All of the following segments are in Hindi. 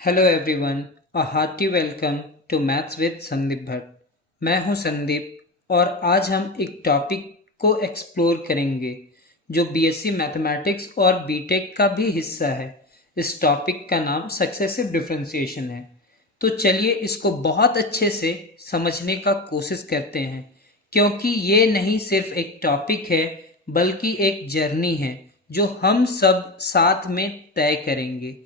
Hello everyone, a hearty welcome to maths with Sandeep Bhatt. मैं हूं संदीप और आज हम एक टॉपिक को एक्सप्लोर करेंगे जो बीएससी मैथमेटिक्स और बीटेक का भी हिस्सा है। इस टॉपिक का नाम सक्सेसिव डिफरेंशिएशन है। तो चलिए इसको बहुत अच्छे से समझने का कोशिश करते हैं, क्योंकि ये नहीं सिर्फ एक टॉपिक है बल्कि एक जर्नी है जो हम सब साथ में तय करेंगे।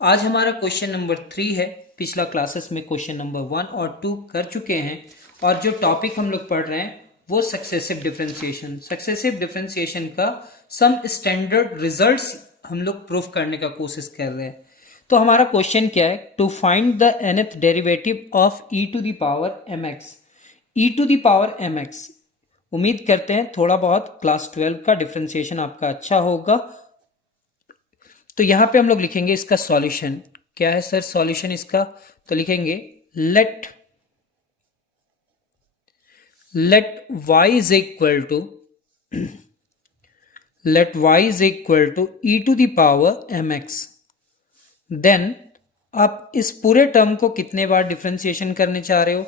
आज हमारा क्वेश्चन नंबर 3 है। पिछला क्लासेस में क्वेश्चन नंबर 1 और 2 कर चुके हैं और जो टॉपिक हम लोग पढ़ रहे हैं वो सक्सेसिव डिफरेंशिएशन। सक्सेसिव डिफरेंशिएशन का सम स्टैंडर्ड रिजल्ट्स हम लोग प्रूफ करने का कोशिश कर रहे हैं। तो हमारा क्वेश्चन क्या है? To find the nth derivative of e to the power mx। e to the power mx। उम्मीद करते हैं थोड़ा बहुत क्लास 12 का डिफरेंशिएशन आपका अच्छा होगा। तो यहां पे हम लोग लिखेंगे इसका सॉल्यूशन। क्या है सर सॉल्यूशन इसका? तो लिखेंगे let y is equal to e to the power mx। Then आप इस पूरे टर्म को कितने बार डिफरेंशिएशन करने चाह रहे हो?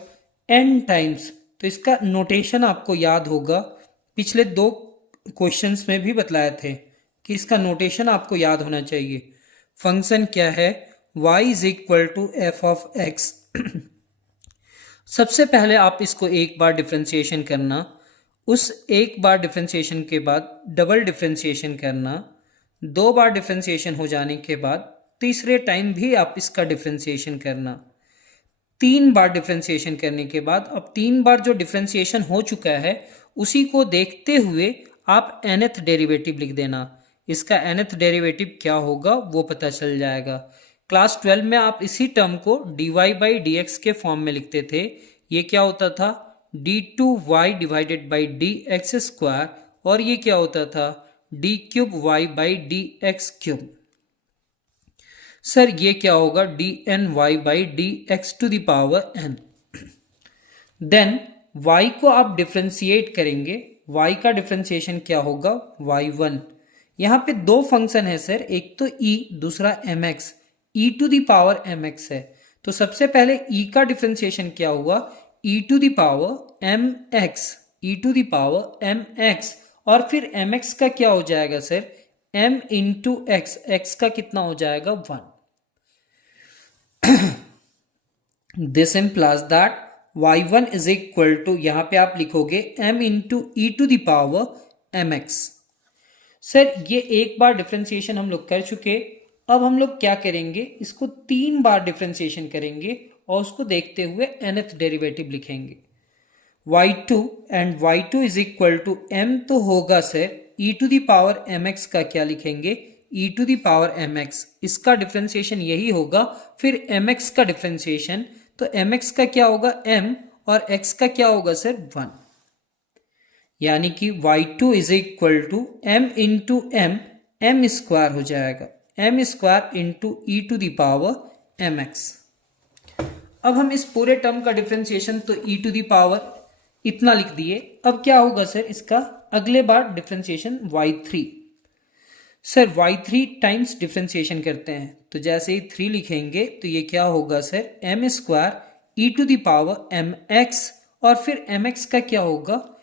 n times. तो इसका नोटेशन आपको याद होगा, पिछले दो क्वेश्चंस में भी बतलाए थे कि इसका नोटेशन आपको याद होना चाहिए। फंक्शन क्या है? y is equal to f of x. सबसे पहले आप इसको एक बार डिफरेंशिएशन करना, उस एक बार डिफरेंशिएशन के बाद डबल डिफरेंशिएशन करना, दो बार डिफरेंशिएशन हो जाने के बाद तीसरे टाइम भी आप इसका डिफरेंशिएशन करना, तीन बार डिफरेंशिएशन करने के बाद अब तीन बार जो डिफरेंशिएशन हो चुका है उसी को देखते हुए आप nth डेरिवेटिव लिख देना। इसका nth डेरिवेटिव क्या होगा वो पता चल जाएगा। क्लास 12 में आप इसी टर्म को dy बाई डी एक्स के फॉर्म में लिखते थे। ये क्या होता था? d2y divided by d x square, और ये क्या होता था? d cube y by d x cube. Sir ये क्या होगा? D n y by d x to the power n। Then y को आप डिफ्रेंशिएट करेंगे। y का डिफ्रेंशिएशन क्या होगा? y1। यहाँ पे दो फंक्शन है सर, एक तो e, दूसरा mx। e to the power mx है, तो सबसे पहले e का डिफ्रेंशिएशन क्या हुआ? e to the power mx, e to the power mx। और फिर mx का क्या हो जाएगा sir? m into x, x का कितना हो जाएगा? 1। This implies that y1 is equal to, यहां पे आप लिखोगे m into e to the power mx। Sir ये एक बार डिफरेंशिएशन हम लोग कर चुके, अब हम लोग क्या करेंगे? इसको तीन बार डिफरेंशिएशन करेंगे और उसको देखते हुए nth डेरिवेटिव लिखेंगे। y2 and y2 is equal to m तो होगा sir e to the power mx का क्या लिखेंगे? e to the power mx। इसका डिफरेंशिएशन यही होगा। फिर mx का डिफरेंशिएशन, तो mx का क्या होगा? m, और x का क्या होगा सर? 1। यानी कि y2 is equal to m into m square हो जाएगा, m square into e to the power mx। अब हम इस पूरे टर्म का डिफरेंशिएशन तो e टू द पावर इतना लिख दिए। अब क्या होगा सर इसका? अगले बार differentiation y3। Sir y3 times differentiation करते हैं, तो जैसे ही 3 लिखेंगे तो ये क्या होगा sir? m square e to the power mx, और फिर mx का क्या होगा?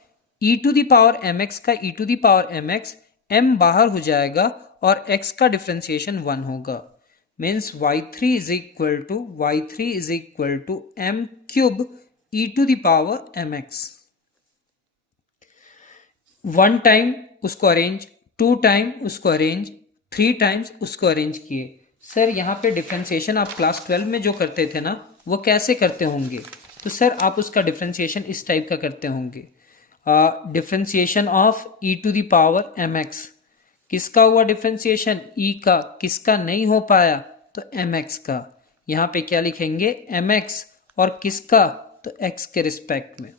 e to the power mx का e to the power mx, m बाहर हो जाएगा और x का डिफरेंशिएशन 1 होगा। Means y3 is equal to m cube e to the power mx। 1 time उसको अरेंज, 2 टाइम उसको अरेंज, 3 टाइम्स उसको अरेंज किए। सर यहाँ पे डिफरेंशिएशन आप क्लास 12 में जो करते थे ना, वो कैसे करते होंगे? तो सर आप उसका डिफरेंशिएशन इस टाइप का करते होंगे। Differentiation of e to the power mx। किसका हुआ डिफरेंशिएशन? e का। किसका नहीं हो पाया? तो mx का। यहाँ पे क्या लिखेंगे? mx, और किसका? तो x के रिस्पेक्ट में।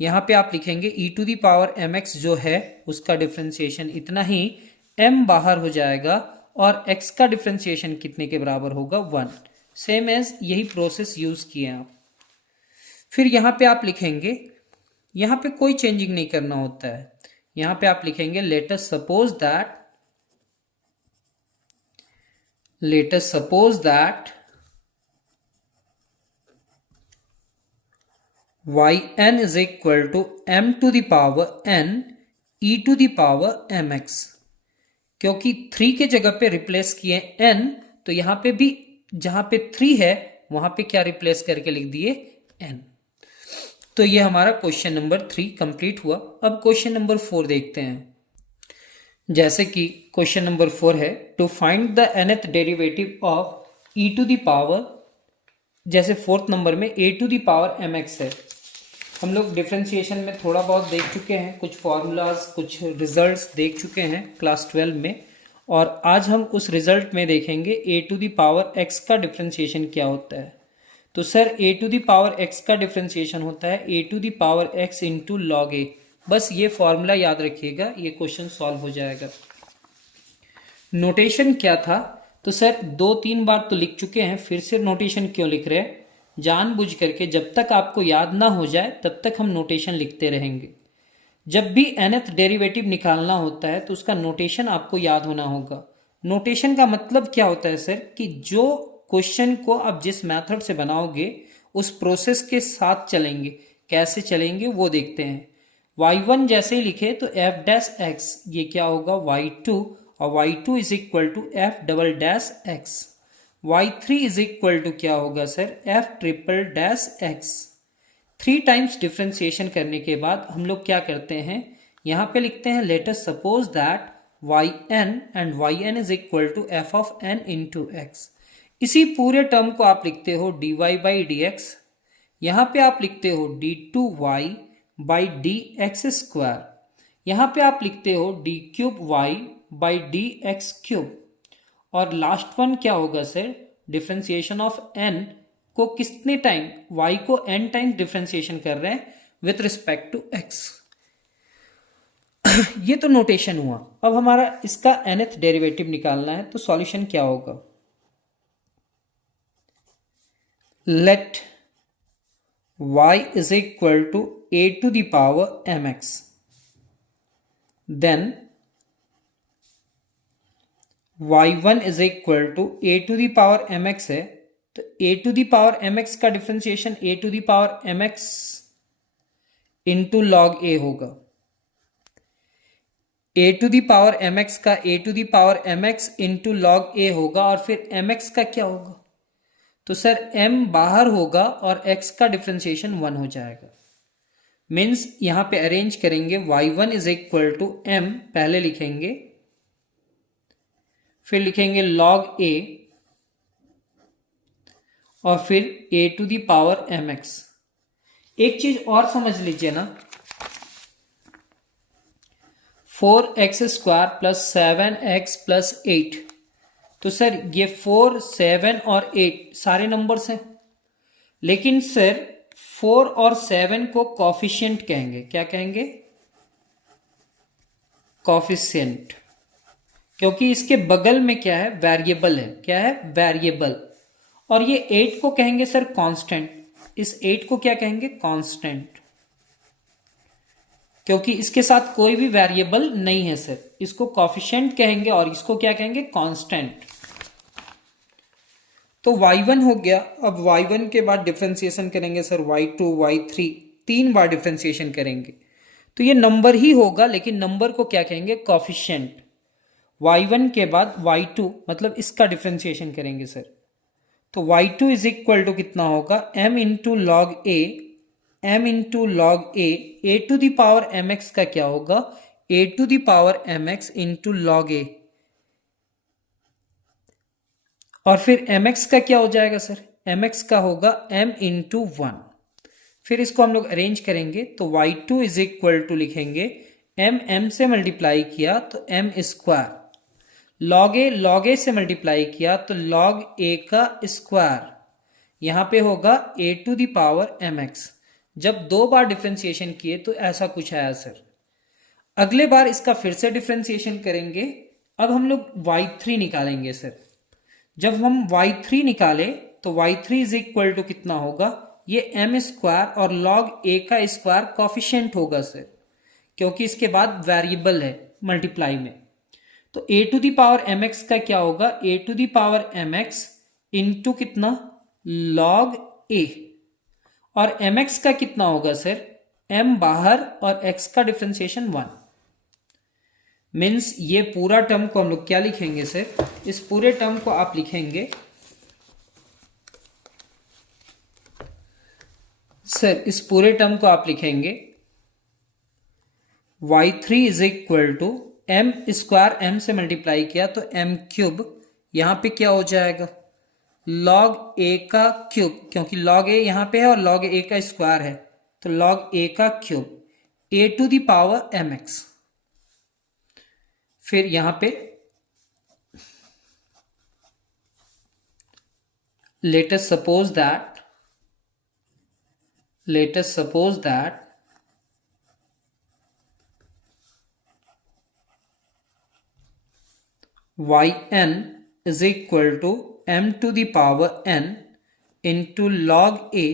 यहाँ पे आप लिखेंगे e to the power mx जो है उसका डिफरेंशिएशन इतना ही, m बाहर हो जाएगा और x का डिफरेंशिएशन कितने के बराबर होगा? 1। सेम एज यही प्रोसेस यूज किए आप। फिर यहाँ पे आप लिखेंगे, यहाँ पे कोई चेंजिंग नहीं करना होता है। यहाँ पे आप लिखेंगे let us suppose that y n is equal to m to the power n e to the power m x. क्योंकि 3 के जगह पे रिप्लेस किए n, तो यहां पे भी जहां पे 3 है वहां पे क्या रिप्लेस करके लिख दिए n। तो ये हमारा क्वेश्चन नंबर 3 कंप्लीट हुआ। अब क्वेश्चन नंबर 4 देखते हैं। जैसे कि क्वेश्चन नंबर 4 है to find the nth derivative of e to the power, जैसे 4th नंबर में a to the power mx है। हम लोग डिफरेंशिएशन में थोड़ा बहुत देख चुके हैं, कुछ फॉर्मूलाज कुछ रिजल्ट्स देख चुके हैं क्लास 12 में, और आज हम उस रिजल्ट में देखेंगे a to the power x का डिफरेंशिएशन क्या होता है। तो sir a to the power x का डिफरेंशिएशन होता है a to the power x into log A. बस ये फॉर्मूला याद रखिएगा, ये क्वेश्चन सॉल्व हो जाएगा। नोटेशन क्या था, तो सर 2-3 बार तो लिख चुके हैं, फिर से नोटेशन क्यों लिख रहे हैं, जानबूझ करके जब तक आपको याद ना हो जाए तब तक हम नोटेशन लिखते रहेंगे। जब भी nth डेरिवेटिव निकालना होता है तो उसका नोटेशन आपको याद होना होगा। नोटेशन का मतलब क्या होता है सर, कि जो क्वेश्चन को आप जिस मेथड से बनाओगे उस प्रोसेस के साथ चलेंगे। कैसे चलेंगे वो देखते हैं। y1 जैसे ही लिखे तो f डैश x, ये क्या होगा y2, और y2 is equal to f double dash x। y3 is equal to क्या होगा sir, f triple dash x। 3 times differentiation करने के बाद हम लोग क्या करते हैं, यहां पे लिखते हैं let us suppose that yn and yn is equal to f of n into x। इसी पूरे टर्म को आप लिखते हो dy बाई डी एक्स, यहां पे आप लिखते हो d2y by d x square, यहां पे आप लिखते हो d cube y by d x cube. और लास्ट वन क्या होगा सर, डिफरेंशिएशन ऑफ n को कितने टाइम, y को n टाइम डिफरेंशिएशन कर रहे हैं विथ रिस्पेक्ट टू x। ये तो नोटेशन हुआ। अब हमारा इसका nth डेरिवेटिव निकालना है, तो सॉल्यूशन क्या होगा, let y is equal to a to the power mx, then y1 is equal to a to the power mx है, तो a to the power mx का differentiation a to the power mx into log a होगा। a to the power mx का a to the power mx into log a होगा, और फिर mx का क्या होगा, तो सर m बाहर होगा और x का डिफरेंशिएशन 1 हो जाएगा। मीन्स यहां पे अरेंज करेंगे y1 is equal to m, पहले लिखेंगे, फिर लिखेंगे log a, और फिर a to the power mx। एक चीज और समझ लीजिए ना, 4x square plus 7x plus 8, तो सर ये 4, 7 और 8 सारे नंबर्स हैं, लेकिन सर 4 और 7 को कॉफिशिएंट कहेंगे। क्या कहेंगे, कॉफिशिएंट, क्योंकि इसके बगल में क्या है, वेरिएबल है। क्या है, वेरिएबल। और ये 8 को कहेंगे सर कांस्टेंट, इस 8 को क्या कहेंगे, कांस्टेंट, क्योंकि इसके साथ कोई भी वेरिएबल नहीं है सर, इसको कॉफिशिएंट कहेंगे और इसको क्या कहेंगे, कांस्टेंट। तो y1 हो गया। अब y1 के बाद डिफरेंशिएशन करेंगे सर y2, y3, 3 बार डिफरेंशिएशन करेंगे, तो ये नंबर ही होगा, लेकिन नंबर को क्या कहेंगे, कॉफिशिएंट। y1 के बाद y2 मतलब इसका डिफरेंशिएशन करेंगे सर, तो y2 इज इक्वल टू कितना होगा, m into log A, m into log A to the power mx का क्या होगा, a to the power mx into log A, और फिर mx का क्या हो जाएगा सर, mx का होगा m इंटू 1। फिर इसको हम लोग अरेंज करेंगे, तो y2 इज इक्वल टू लिखेंगे m से मल्टीप्लाई किया तो m स्क्वायर, लॉग ए से मल्टीप्लाई किया तो लॉग ए का स्क्वायर, यहां पे होगा a to the power mx। जब 2 बार डिफरेंशिएशन किए तो ऐसा कुछ आया सर। अगले बार इसका फिर से डिफरेंशिएशन करेंगे। अब हम लोग y3 निकालेंगे सर। जब हम y3 निकाले तो y3 इज इक्वल टू कितना होगा, ये m स्क्वायर और log a का स्क्वायर कॉफिशिएंट होगा सर, क्योंकि इसके बाद वेरिएबल है मल्टीप्लाई में। तो a to the power mx का क्या होगा, a to the power mx into कितना, log a, और mx का कितना होगा सर, m बाहर और x का डिफरेंशिएशन 1। मीन्स ये पूरा टर्म को हम लोग क्या लिखेंगे सर, इस पूरे टर्म को आप लिखेंगे सर, इस पूरे टर्म को आप लिखेंगे y3 is equal to m square, m से मल्टीप्लाई किया तो m क्यूब, यहां पे क्या हो जाएगा log a का क्यूब, क्योंकि log a यहां पे है और log a का स्क्वायर है, तो log a का क्यूब a to the power mx। फिर यहां पे let us suppose that yn is equal to m to the power n into log a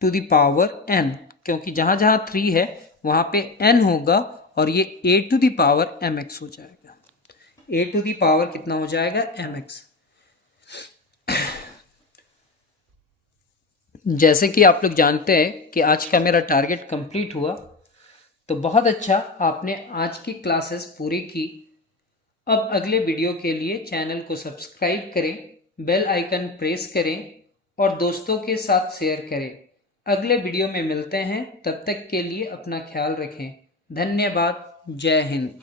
to the power n, क्योंकि जहां जहां 3 है वहां पे n होगा और ये a to the power mx हो जाएगा। a to the power कितना हो जाएगा mx। जैसे कि आप लोग जानते हैं कि आज का मेरा टारगेट कंप्लीट हुआ, तो बहुत अच्छा, आपने आज की क्लासेस पूरी की। अब अगले वीडियो के लिए चैनल को सब्सक्राइब करें, बेल आइकन प्रेस करें और दोस्तों के साथ शेयर करें। अगले वीडियो में मिलते हैं, तब तक के लिए अपना ख्याल रखें। धन्यवाद। जय हिंद।